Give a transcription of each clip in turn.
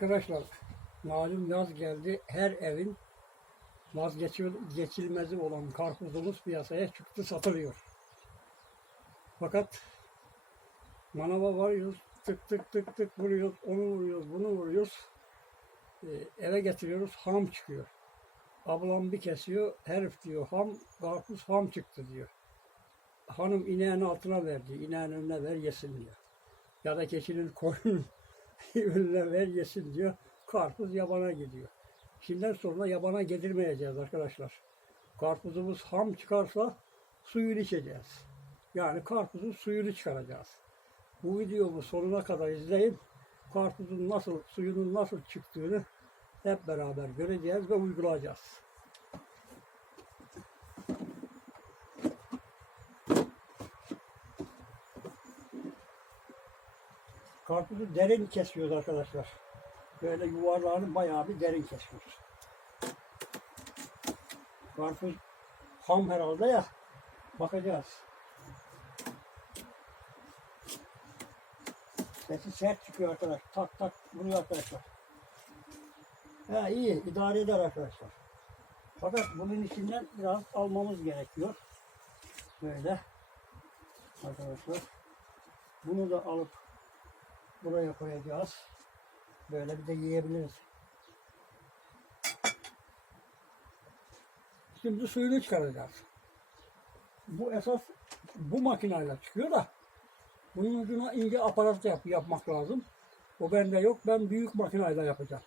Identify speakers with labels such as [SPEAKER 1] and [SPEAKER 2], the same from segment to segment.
[SPEAKER 1] Arkadaşlar malum yaz geldi. Her evin vazgeçilmezi olan karpuzumuz piyasaya çıktı satılıyor. Fakat manava varıyoruz. Tık tık tık tık vuruyoruz. Onu vuruyoruz. Bunu vuruyoruz. Ee, eve getiriyoruz. Ham çıkıyor. Ablam bir kesiyor. Herif diyor ham. Karpuz ham çıktı diyor. Hanım ineğin altına verdi. İneğin önüne ver yesin diyor. Ya da keçinin koyunun ver yesin diyor. Karpuz yabana gidiyor. Şimdiden sonra yabana getirmeyeceğiz arkadaşlar. Karpuzumuz ham çıkarsa suyunu içeceğiz. Yani karpuzun suyunu çıkaracağız. Bu videomu sonuna kadar izleyin. Karpuzun nasıl, suyunun nasıl çıktığını hep beraber göreceğiz ve uygulayacağız. Karpuzu derin kesiyoruz arkadaşlar. Böyle yuvarlarını bayağı bir derin kesiyoruz. Karpuz ham herhalde ya. Bakacağız. Sesi sert çıkıyor arkadaş. Tak tak vuruyor arkadaşlar. Ha iyi idare eder arkadaşlar. Fakat bunun içinden biraz almamız gerekiyor. Böyle. Arkadaşlar. Bunu da alıp buraya koyacağız. Böyle bir de yiyebiliriz. Şimdi suyunu çıkaracağız. Bu esas bu makineyle çıkıyor da bunun ucuna ince aparat yap, yapmak lazım. O bende yok. Ben büyük makineyle yapacağım.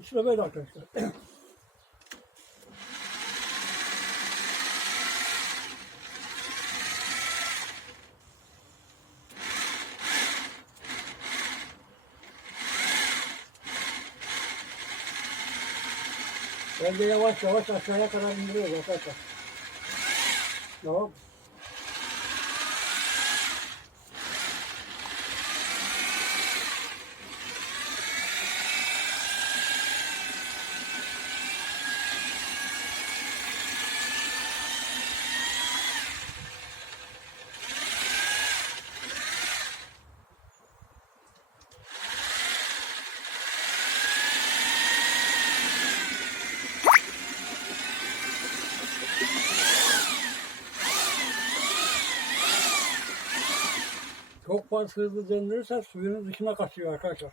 [SPEAKER 1] İşte böyle arkadaşlar. Ben de yavaş yavaş aşağıya kadar indiriyoruz arkadaşlar. Tamam. Fazla hızlı döndürürse suyun dışına kaçıyor arkadaşlar.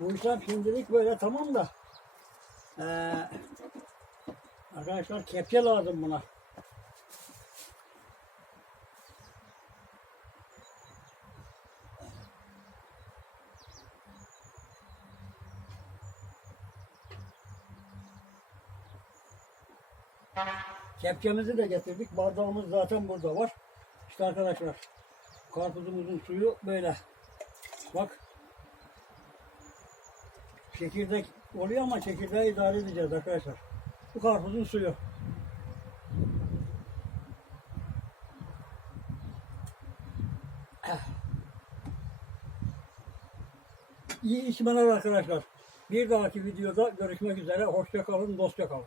[SPEAKER 1] Bu işlem şimdilik böyle tamam da eee, arkadaşlar kepçe lazım buna. Kepçemizi de getirdik. Bardağımız zaten burada var. İşte arkadaşlar karpuzumuzun suyu böyle. Bak Çekirdek oluyor ama çekirdeği idare edeceğiz arkadaşlar. Bu karpuzun suyu. İyi içmeler arkadaşlar. Bir dahaki videoda görüşmek üzere. Hoşça kalın, dostça kalın.